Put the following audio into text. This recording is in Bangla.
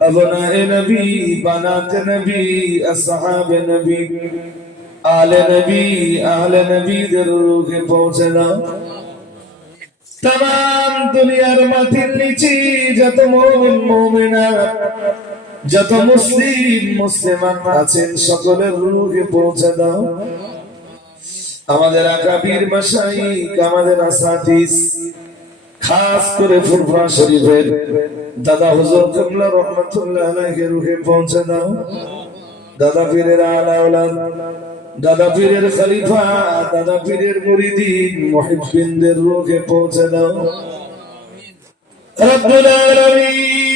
أبناء نبي بنات نبي أصحاب نبي آل نبي آل نبي در روح পৌঁছে দাও তাম দুনিয়ার মাটির নিচে যত মুমিন মুমিনা যত মুসলিম মুসলিমান আছেন সকলের রূহে পৌঁছে দাও আমাদের আকাবির মাসাইক আমাদের আসাতিস খাস করে ফুরফুরা শরীফের দাদা হুজুর কমলা রহমতুল্লাহ আলাইহি রুহে পৌঁছে দাও। দাদা পীরের আলা ওলাদ, দাদা পীরের খলিফা, দাদা পীরের মুরিদিন মুহিব্বিনদের রুহে পৌঁছে দাও। রব্বুল আলামিন।